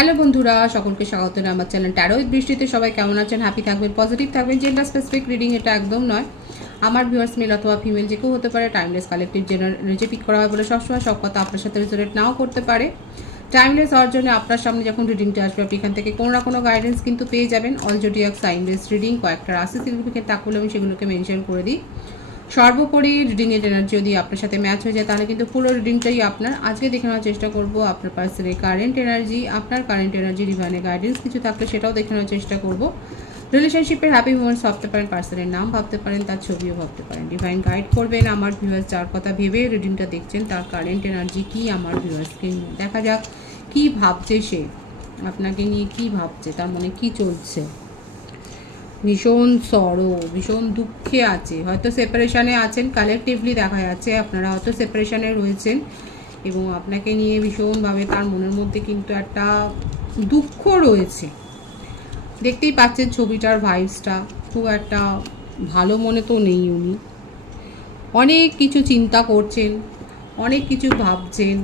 Hello বন্ধুরা, সকলকে স্বাগত আমার চ্যানেল ট্যারো উইথ বৃষ্টিতে। সবাই কেমন আছেন? হ্যাপি থাকবেন, পজিটিভ থাকবেন। জেন্ডার স্পেসিফিক রিডিং এটা একদম নয়। আমার ভিউয়ার্স মেল অথবা ফিমেল যে কেউ হতে পারে। টাইমলেস কালেক্টিভ জেনারেল যে পিক করা হয় বলে সবসময় সব কথা আপনার সাথে রেজোনেট নাও করতে পারে। টাইমলেস হওয়ার জন্য আপনার সামনে যখন রিডিংটা আসবে আপনি এখান থেকে কোনো না কোনো গাইডেন্স কিন্তু পেয়ে যাবেন। All zodiac sign base reading, কয়েকটা রাশি সিগনিফিকেন্ট তাকলে আমি সেগুলোকে মেনশন করে দিই। সর্বোপরি রিডিংয়ের এনার্জি যদি আপনার সাথে ম্যাচ হয়ে যায় তাহলে কিন্তু পুরো রিডিংটাই আপনার। আজকে দেখে নেওয়ার চেষ্টা করব আপনার পার্সনের কারেন্ট এনার্জি, আপনার কারেন্ট এনার্জি ডিভাইনের গাইডেন্স কিছু থাকলে সেটাও দেখে নেওয়ার চেষ্টা করব। রিলেশনশিপের হ্যাপি মোমেন্টস ভাবতে পারেন, পার্সনের নাম ভাবতে পারেন, তার ছবিও ভাবতে পারেন। ডিভাইন গাইড করবেন আমার ভিউয়ার্স যার কথা ভেবে রিডিংটা দেখছেন তার কারেন্ট এনার্জি কি আমার ভিউয়ার্সকে দেখা যাক কি ভাবছে সে আপনাকে নিয়ে, কি ভাবছে, তার মনে কি চলছে। ভীষণ সরো, ভীষণ দুঃখে আছে, হয়তো সেপারেশনে আছেন। কালেকটিভলি দেখা যাচ্ছে আপনারা হয়তো সেপারেশনে রয়েছেন এবং আপনাকে নিয়ে ভীষণভাবে তার মনের মধ্যে কিন্তু একটা দুঃখ রয়েছে। দেখতেই পাচ্ছেন ছবিটার ভাইবসটা খুব একটা ভালো মনে তো নেই। উনি অনেক কিছু চিন্তা করছেন, অনেক কিছু ভাবছেন,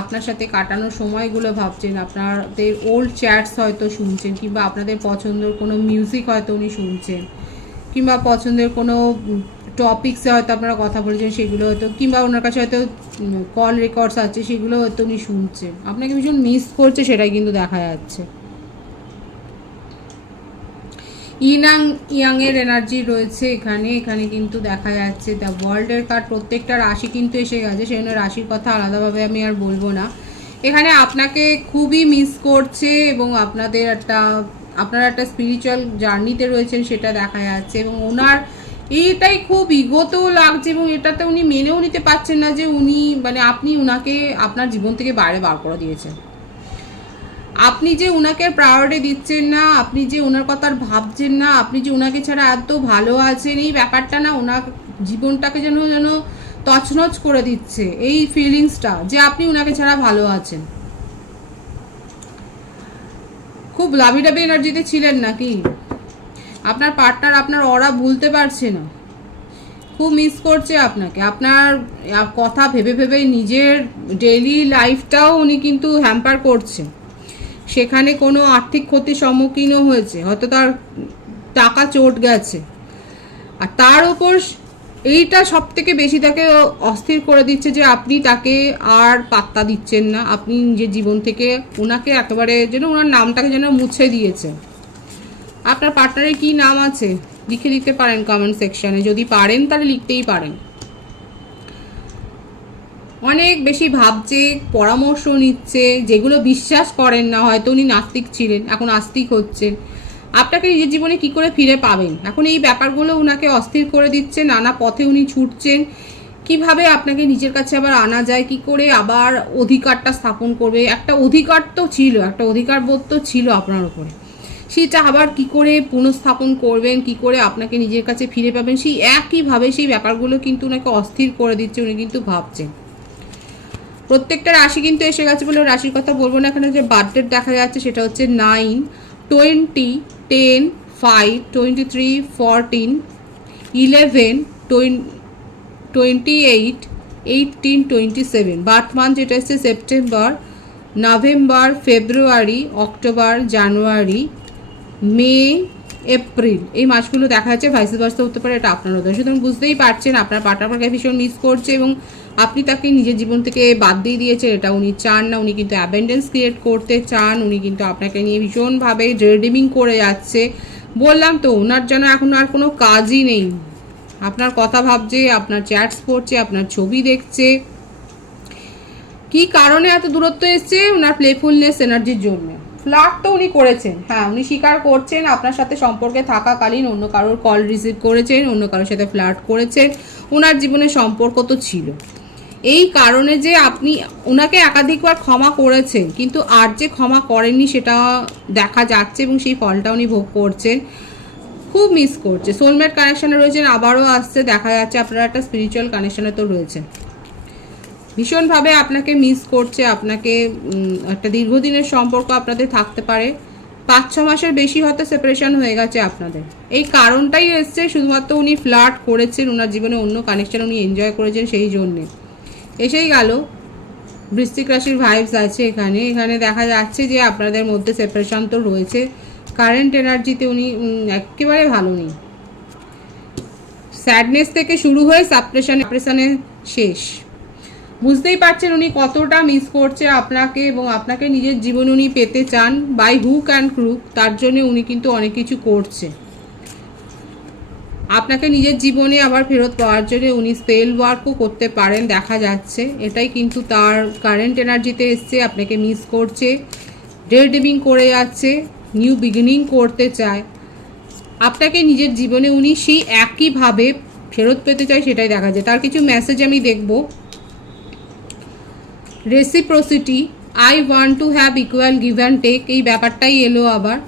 আপনার সাথে কাটানোর সময়গুলো ভাবছেন, আপনাদের ওল্ড চ্যাটস হয়তো শুনছেন, কিংবা আপনাদের পছন্দের কোনো মিউজিক হয়তো উনি শুনছেন, কিংবা পছন্দের কোনো টপিক্সে হয়তো আপনারা কথা বলেছেন সেগুলো হয়তো, কিংবা ওনার কাছে হয়তো কল রেকর্ডস আছে সেগুলো হয়তো উনি শুনছেন। আপনাকে ভীষণ মিস করছে সেটাই কিন্তু দেখা যাচ্ছে। ইয়াংয়ের এনার্জি রয়েছে এখানে। এখানে কিন্তু দেখা যাচ্ছে দ্য ওয়ার্ল্ডের কার্ড, প্রত্যেকটা রাশি কিন্তু এসে গেছে, সেই জন্য রাশির কথা আলাদাভাবে আমি আর বলবো না। এখানে আপনাকে খুবই মিস করছে এবং আপনারা একটা স্পিরিচুয়াল জার্নিতে রয়েছেন সেটা দেখা যাচ্ছে এবং ওনার এইটাই খুব ইগোতেও লাগছে এবং এটাতে উনি মেনেও নিতে পারছেন না যে উনি আপনি উনাকে আপনার জীবন থেকে বাইরে বার করে দিয়েছেন। আপনি যে উনাকে প্রায়োরিটি দিচ্ছেন না, আপনি যে ওনার কথা ভাবছেন না, আপনি যে উনাকে ছাড়া এত ভালো আছেন, এই ব্যাপারটা না ওনার জীবনটাকে যেন যেন তছনছ করে দিচ্ছে। এই ফিলিংসটা যে আপনি উনাকে ছাড়া ভালো আছেন। খুব লাভিডাবি এনার্জিতে ছিলেন নাকি? আপনার পার্টনার আপনার অরা ভুলতে পারছে না, খুব মিস করছে আপনাকে। আপনার কথা ভেবে ভেবে নিজের ডেইলি লাইফটাও উনি কিন্তু হ্যাম্পার করছে। সেখানে কোনো আর্থিক ক্ষতির সম্মুখীনও হয়েছে, হয়তো তার টাকা চোট গেছে, আর তার ওপর এইটা সব থেকে বেশি তাকে অস্থির করে দিচ্ছে যে আপনি তাকে আর পাত্তা দিচ্ছেন না। আপনি নিজের জীবন থেকে ওনাকে একেবারে যেন ওনার নামটাকে যেন মুছে দিয়েছে। আপনার পার্টনারের কি নাম আছে লিখে দিতে পারেন কমেন্ট সেকশানে, যদি পারেন তাহলে লিখতেই পারেন। অনেক বেশি ভাবছে, পরামর্শ নিচ্ছে, যেগুলো বিশ্বাস করেন না। হয়তো উনি নাস্তিক ছিলেন, এখন আস্তিক হচ্ছেন। আপনাকে নিজের জীবনে কি করে ফিরে পাবেন, এখন এই ব্যাপারগুলো ওনাকে অস্থির করে দিচ্ছে। নানা পথে উনি ছুটছেন, কিভাবে আপনাকে নিজের কাছে আবার আনা যায়, কি করে আবার অধিকারটা স্থাপন করবে। একটা অধিকার তো ছিল, একটা অধিকার বোধ তো ছিল আপনার উপরে, সেটা আবার কি করে পুনঃস্থাপন করবেন, কি করে আপনাকে নিজের কাছে ফিরে পাবেন, সেই একইভাবে সেই ব্যাপারগুলো কিন্তু ওনাকে অস্থির করে দিচ্ছে। উনি কিন্তু ভাবছেন। প্রত্যেকটা রাশি কিন্তু এসে গেছে বলে রাশির কথা বলবো না। এখানে যে বার্থডেট দেখা যাচ্ছে সেটা হচ্ছে 9, 20, 10, 5, 23, 14, 11, 28, 18, 27। বার্থ মান্থ যেটা হচ্ছে সেপ্টেম্বর, নভেম্বর, ফেব্রুয়ারি, অক্টোবর, জানুয়ারি, মে, এপ্রিল, এই মাসগুলো দেখা যাচ্ছে। ভাইস ভার্সা হতে পারে, এটা আপনার উদ্দেশ্য। সুতরাং বুঝতেই পারছেন আপনার পার্টনারকে ভীষণ মিস করছে এবং আপনি তাকে নিজের জীবন থেকে বাদ দিয়ে দিয়েছেন, এটা উনি চান না। উনি কিন্তু অ্যাবেন্ডেন্স ক্রিয়েট করতে চান, উনি কিন্তু আপনাকে নিয়ে ভীষণভাবে রিডিমিং করে যাচ্ছে। বললাম তো ওনার যেন এখন আর কোনো কাজই নেই। আপনার কথা ভাবছে, আপনার চ্যাটস পড়ছে, আপনার ছবি দেখছে। কি কারণে এত দূরত্ব এসছে? ওনার প্লেফুলনেস এনার্জির জন্য। ফ্লার্ট তো উনি করেছেন, হ্যাঁ উনি স্বীকার করছেন আপনার সাথে সম্পর্কে থাকাকালীন অন্য কারোর কল রিসিভ করেছেন, অন্য কারোর সাথে ফ্লার্ট করেছেন। ওনার জীবনে সম্পর্ক তো ছিল, এই কারণে যে আপনি ওনাকে একাধিকবার ক্ষমা করেছেন, কিন্তু আর যে ক্ষমা করেননি সেটা দেখা যাচ্ছে এবং সেই ফলটা উনি ভোগ করছেন। খুব মিস করছে। সোলমেট কানেকশানে রয়েছেন, আবারও আসছে, দেখা যাচ্ছে আপনারা একটা স্পিরিচুয়াল কানেকশানে তো রয়েছে। ভীষণভাবে আপনাকে মিস করছে। আপনাকে একটা দীর্ঘদিনের সম্পর্ক আপনাদের থাকতে পারে, 5-6 মাসের বেশি হয়তো সেপারেশন হয়ে গেছে আপনাদের। এই কারণটাই এসছে শুধুমাত্র উনি ফ্লার্ট করেছেন, ওনার জীবনে অন্য কানেকশন উনি এনজয় করেছেন, সেই জন্যে এসেই গেল। বৃশ্চিক রাশির ভাইবস আছে এখানে। এখানে দেখা যাচ্ছে যে আপনাদের মধ্যে সেপারেশন তো রয়েছে। কারেন্ট এনার্জিতে উনি একেবারে ভালো নেই। স্যাডনেস থেকে শুরু হয়ে সাপ্রেশনে শেষ। বুঝতেই পারছেন উনি কতটা মিস করছে আপনাকে, এবং আপনাকে নিজের জীবনে উনি পেতে চান বাই হুক অ্যান্ড ক্রুক। তার জন্য উনি কিন্তু অনেক কিছু করছে। আপনাকে নিজের জীবনে আবার ফেরত পাওয়ার জন্য উনি স্পেল ওয়ার্কও করতে পারেন দেখা যাচ্ছে। এটাই কিন্তু তার কারেন্ট এনার্জিতে এসছে। আপনাকে মিস করছে, ডে ড্রিমিং করে যাচ্ছে, নিউ বিগিনিং করতে চায়। আপনাকে নিজের জীবনে উনি সেই একইভাবে ফেরত পেতে চায়, সেটাই দেখা যায়। তার কিছু মেসেজ আমি দেখব। Reciprocity, I want to have equal give and take, এই ব্যাপারটাই এলো আবার।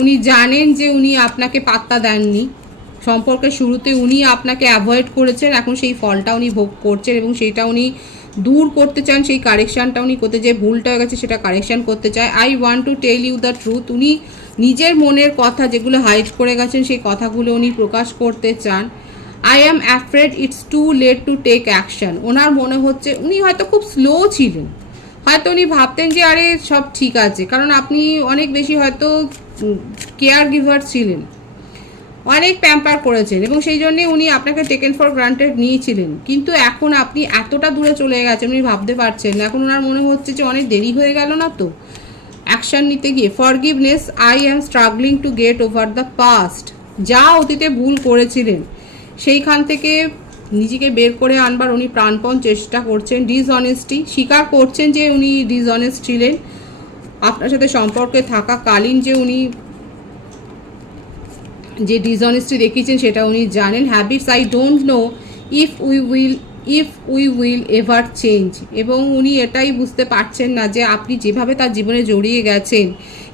উনি জানেন যে উনি আপনাকে পাত্তা দেননি, সম্পর্কের শুরুতে উনি আপনাকে অ্যাভয়েড করেছেন, এখন সেই ফলটা উনি ভোগ করছেন এবং সেইটা উনি দূর করতে চান। সেই কারেকশানটা উনি করতে, যে ভুলটা হয়ে গেছে সেটা কারেকশান করতে চায়। I want to tell you the truth, উনি নিজের মনের কথা যেগুলো হাইড করে গেছেন সেই কথাগুলো উনি প্রকাশ করতে চান। I am afraid it's too late to take action, ওনার মনে হচ্ছে উনি হয়তো খুব স্লো ছিলেন, হয়তো উনি ভাবতেন যে আরে সব ঠিক আছে, কারণ আপনি অনেক বেশি হয়তো কেয়ার গিভার ছিলেন, অনেক প্যাম্পার করেছেন এবং সেই জন্যে উনি আপনাকে টেকেন ফর গ্রান্টেড নিয়েছিলেন। কিন্তু এখন আপনি এতটা দূরে চলে গেছেন উনি ভাবতে পারছেন না। এখন ওনার মনে হচ্ছে যে অনেক দেরি হয়ে গেল না তো অ্যাকশান নিতে গিয়ে। Forgiveness, I am struggling to get over the past, যা অতীতে ভুল করেছিলেন সেইখান থেকে নিজেকে বের করে আনবার উনি প্রাণপণ চেষ্টা করছেন। ডিসঅনেস্টি, স্বীকার করছেন যে উনি ডিসঅনেস্ট ছিলেন আপনার সাথে সম্পর্কে থাকাকালীন, যে উনি যে ডিসঅনেস্টি দেখিয়েছেন সেটা উনি জানেন। Habits, I don't know if we will ever change, এবং উনি এটাই বুঝতে পারছেন না যে আপনি যেভাবে তার জীবনে জড়িয়ে গেছেন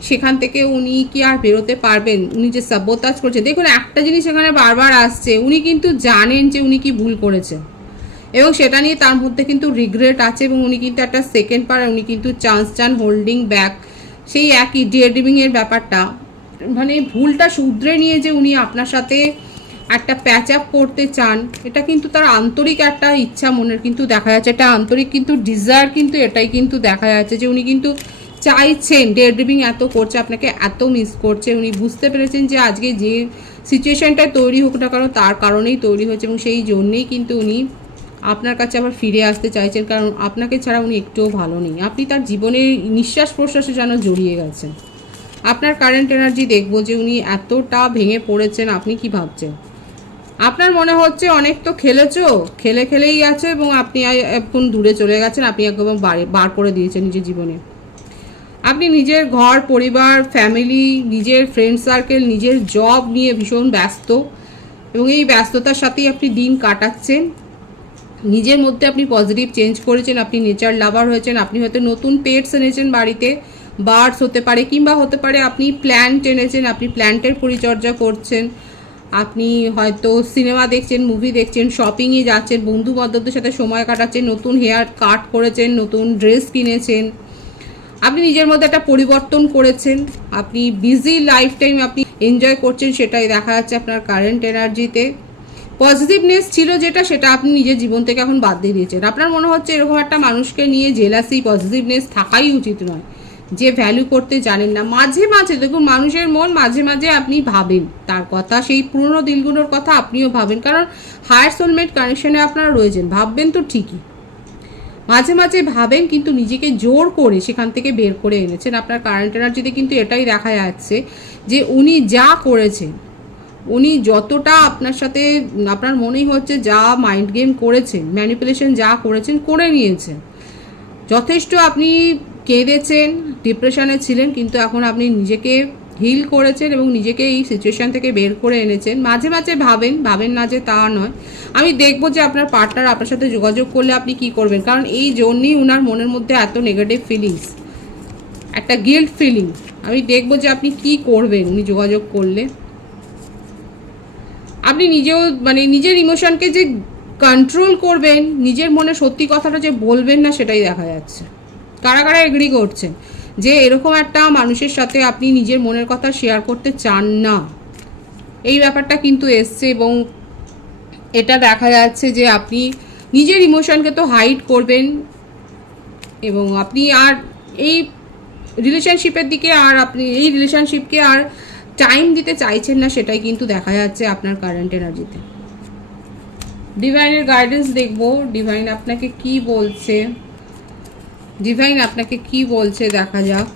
সেখান থেকে উনি কি আর বেরোতে পারবেন। উনি যে সাবোতাজ করছে, দেখুন একটা জিনিস এখানে বারবার আসছে, উনি কিন্তু জানেন যে উনি কি ভুল করেছেন এবং সেটা নিয়ে তার মধ্যে কিন্তু রিগ্রেট আছে, এবং উনি কিন্তু একটা সেকেন্ড পার, উনি কিন্তু চান্স চান, হোল্ডিং ব্যাক, সেই একই ডে ড্রিমিং এর ব্যাপারটা, মানে ভুলটা শুধরে নিয়ে যে উনি আপনার সাথে একটা প্যাচ আপ করতে চান, এটা কিন্তু তার আন্তরিক একটা ইচ্ছা মনের কিন্তু দেখা যাচ্ছে, একটা আন্তরিক কিন্তু ডিজায়ার কিন্তু এটাই কিন্তু দেখা যাচ্ছে যে উনি কিন্তু চাইছেন। ডে ড্রিমিং এত করছে, আপনাকে এত মিস করছে, উনি বুঝতে পেরেছেন যে আজকে যে সিচুয়েশনটা তৈরি হোক না কারণ তার কারণেই তৈরি হয়েছে, এবং সেই জন্যেই কিন্তু উনি আপনার কাছে আবার ফিরে আসতে চাইছেন, কারণ আপনাকে ছাড়া উনি একটুও ভালো নেই। আপনি তার জীবনের নিঃশ্বাস প্রশ্বাসে যেন জড়িয়ে গেছেন। আপনার কারেন্ট এনার্জি দেখবো যে উনি এতটা ভেঙে পড়েছেন, আপনি কি ভাবছেন? আপনার মনে হচ্ছে অনেক তো খেলেছো, খেলেই আছে এবং আপনি এখন দূরে চলে গেছেন, আপনি একদম বার করে দিয়েছেন নিজের জীবনে। আপনি নিজের ঘর পরিবার ফ্যামিলি, নিজের ফ্রেন্ড সার্কেল, নিজের জব নিয়ে ভীষণ ব্যস্ত, এবং এই ব্যস্ততার সাথেই আপনি দিন কাটাচ্ছেন। নিজের মধ্যে আপনি পজিটিভ চেঞ্জ করেছেন, আপনি নেচার লাভার হয়েছেন, আপনি হয়তো নতুন পেটস এনেছেন বাড়িতে, বার্ডস হতে পারে, কিংবা হতে পারে আপনি প্ল্যান্ট এনেছেন, আপনি প্ল্যান্টের পরিচর্যা করছেন, আপনি হয়তো সিনেমা দেখছেন, মুভি দেখছেন, শপিংয়ে যাচ্ছেন, বন্ধু বান্ধবদের সাথে সময় কাটাচ্ছেন, নতুন হেয়ার কাট করেছেন, নতুন ড্রেস কিনেছেন, আপনি নিজের মধ্যে একটা পরিবর্তন করেছেন, আপনি বিজি লাইফ টাইম আপনি এনজয় করছেন, সেটাই দেখা যাচ্ছে আপনার কারেন্ট এনার্জিতে। পজিটিভনেস ছিল যেটা, সেটা আপনি নিজের জীবন থেকে এখন বাদ দিয়ে দিয়েছেন। আপনার মনে হচ্ছে এরকম একটা মানুষকে নিয়ে জেলাসি, পজিটিভনেস থাকাই উচিত নয়, যে ভ্যালু করতে জানেন না। মাঝে মাঝে দেখুন মানুষের মন, মাঝে মাঝে আপনি ভাবেন তার কথা, সেই পুরনো দিনগুলোর কথা আপনিও ভাবেন, কারণ হায়ার সোলমেট কানেকশনে আপনারা রয়েছেন, ভাববেন তো ঠিকই, মাঝে মাঝে ভাবেন, কিন্তু নিজেকে জোর করে সেখান থেকে বের করে এনেছেন। আপনার কারেন্ট এনার্জিতে কিন্তু এটাই দেখা যাচ্ছে যে উনি যা করেছেন, উনি যতটা আপনার সাথে, আপনার মনেই হচ্ছে যা মাইন্ড গেম করেছেন, ম্যানিপুলেশন যা করেছেন করে নিয়েছেন। যথেষ্ট আপনি কেঁদেছেন, ডিপ্রেশনে ছিলেন, কিন্তু এখন আপনি নিজেকে হিল করেছেন এবং নিজেকে এই সিচুয়েশান থেকে বের করে এনেছেন। মাঝে মাঝে ভাবেন না যে তা নয়। আমি দেখবো যে আপনার পার্টনার আপনার সাথে যোগাযোগ করলে আপনি কি করবেন, কারণ এই জন্যই ওনার মনের মধ্যে এত নেগেটিভ ফিলিংস, একটা গিল্ট ফিলিং। আমি দেখবো যে আপনি কি করবেন উনি যোগাযোগ করলে। আপনি নিজেও মানে নিজের ইমোশনকে যে কন্ট্রোল করবেন, নিজের মনে সত্যি কথাটা যে বলবেন না, সেটাই দেখা যাচ্ছে। কারা কারা এগ্রি করছেন যে এরকম একটা মানুষের সাথে আপনি নিজের মনের কথা শেয়ার করতে চান না, এই ব্যাপারটা কিন্তু এসছে, এবং এটা দেখা যাচ্ছে যে আপনি নিজের ইমোশনকে তো হাইড করবেন, এবং আপনি আর এই রিলেশনশিপের দিকে আর আপনি এই রিলেশনশিপকে আর টাইম দিতে চাইছেন না, সেটাই কিন্তু দেখা যাচ্ছে আপনার কারেন্ট এনার্জিতে। ডিভাইনের গাইডেন্স দেখবো, ডিভাইন আপনাকে কি বলছে, ডিভাইন আপনাকে কি বলছে দেখা যাক।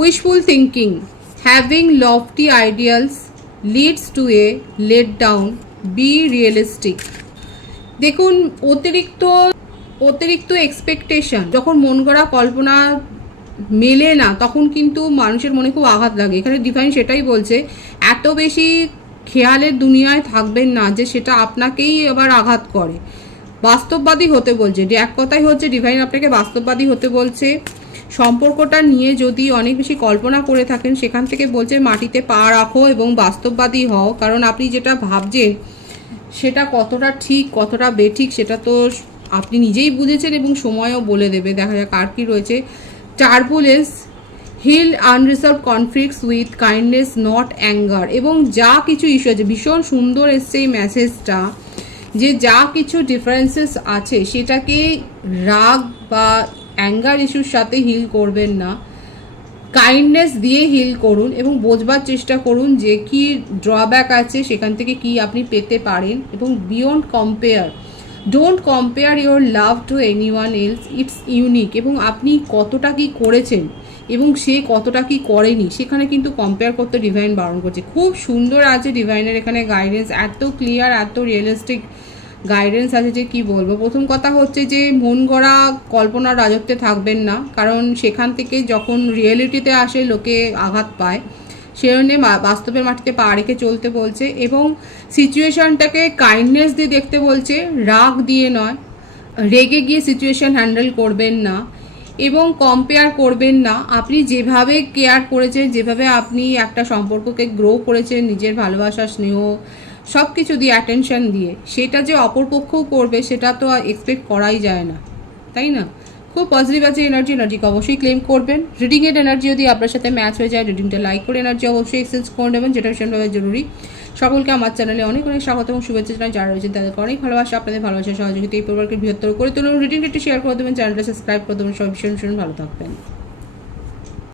Wishful thinking, having lofty ideals leads to a let down, be realistic. দেখুন, অতিরিক্ত এক্সপেকটেশন, যখন মন গড়া কল্পনা মেলে না তখন কিন্তু মানুষের মনে খুব আঘাত লাগে। এখানে ডিভাইন সেটাই বলছে, এত বেশি খেয়ালের দুনিয়ায় থাকবেন না যে সেটা আপনাকেই আবার আঘাত করে। বাস্তববাদী হতে বলছে, এক কথাই হচ্ছে ডিভাইন আপনাকে বাস্তববাদী হতে বলছে। সম্পর্কটা নিয়ে যদি অনেক বেশি কল্পনা করে থাকেন, সেখান থেকে বলছে মাটিতে পা রাখো এবং বাস্তববাদী হও, কারণ আপনি যেটা ভাবছেন সেটা কতটা ঠিক কতটা বেঠিক সেটা তো আপনি নিজেই বুঝেছেন এবং সময়ও বলে দেবে। দেখা যাক আর কি রয়েছে। Turbulence, heal unresolved conflicts with kindness not anger. এবং যা কিছু ইস্যু আছে, ভীষণ সুন্দর এসছে এই মেসেজটা, যে যা কিছু ডিফারেন্সেস আছে সেটাকে রাগ বা অ্যাঙ্গার ইস্যুর সাথে হিল করবেন না, কাইন্ডনেস দিয়ে হিল করুন এবং বোঝবার চেষ্টা করুন যে কি ড্রব্যাক আছে, সেখান থেকে কি আপনি পেতে পারেন। এবং beyond compare, don't compare your love to anyone else, it's unique. এবং আপনি কতটা কি করেছেন এবং সে কতটা কি করেনি সেখানে কিন্তু কম্পেয়ার করতে ডিভাইন বারণ করছে। খুব সুন্দর আছে ডিভাইনের এখানে গাইডেন্স, এত ক্লিয়ার এত রিয়েলিস্টিক গাইডেন্স আছে যে কি বলবো। প্রথম কথা হচ্ছে যে মন গড়া কল্পনার রাজত্বে থাকবেন না, কারণ সেখান থেকে যখন রিয়েলিটিতে আসে লোকে আঘাত পায়। সেজন্যে বাস্তবের মাটিতে পা রেখে চলতে বলছে এবং সিচুয়েশনটাকে কাইন্ডনেস দিয়ে দেখতে বলছে, রাগ দিয়ে নয়। রেগে গিয়ে সিচুয়েশন হ্যান্ডেল করবেন না এবং কম্পেয়ার করবেন না। আপনি যেভাবে কেয়ার করেছেন, যেভাবে আপনি একটা সম্পর্ককে গ্রো করেছেন নিজের ভালোবাসা স্নেহ সব কিছু দিয়ে অ্যাটেনশন দিয়ে, সেটা যে অপরপক্ষও করবে সেটা তো এক্সপেক্ট করাই যায় না, তাই না? খুব পজিটিভ আছে এনার্জিকে অবশ্যই ক্লেম করবেন। রিডিংয়ের এনার্জি যদি আপনার সাথে ম্যাচ হয়ে যায়, রিডিংটা লাইক করে এনার্জি অবশ্যই এক্সচেঞ্জ করে নেবেন, যেটা ভীষণভাবে জরুরি। সকলকে আমার চ্যানেলে অনেক অনেক স্বাগত এবং শুভেচ্ছা জানাই। যারা রয়েছেন তাদেরকে অনেক ভালোবাসা, আপনাদের ভালোবাসা সহযোগিতা এই পরিবারকে বৃহত্তর করে তুলুন। রিডিংটি একটু শেয়ার করে দেবেন, চ্যানেলটা সাবস্ক্রাইব করে দেবেন। সব ভীষণ ভালো থাকবেন।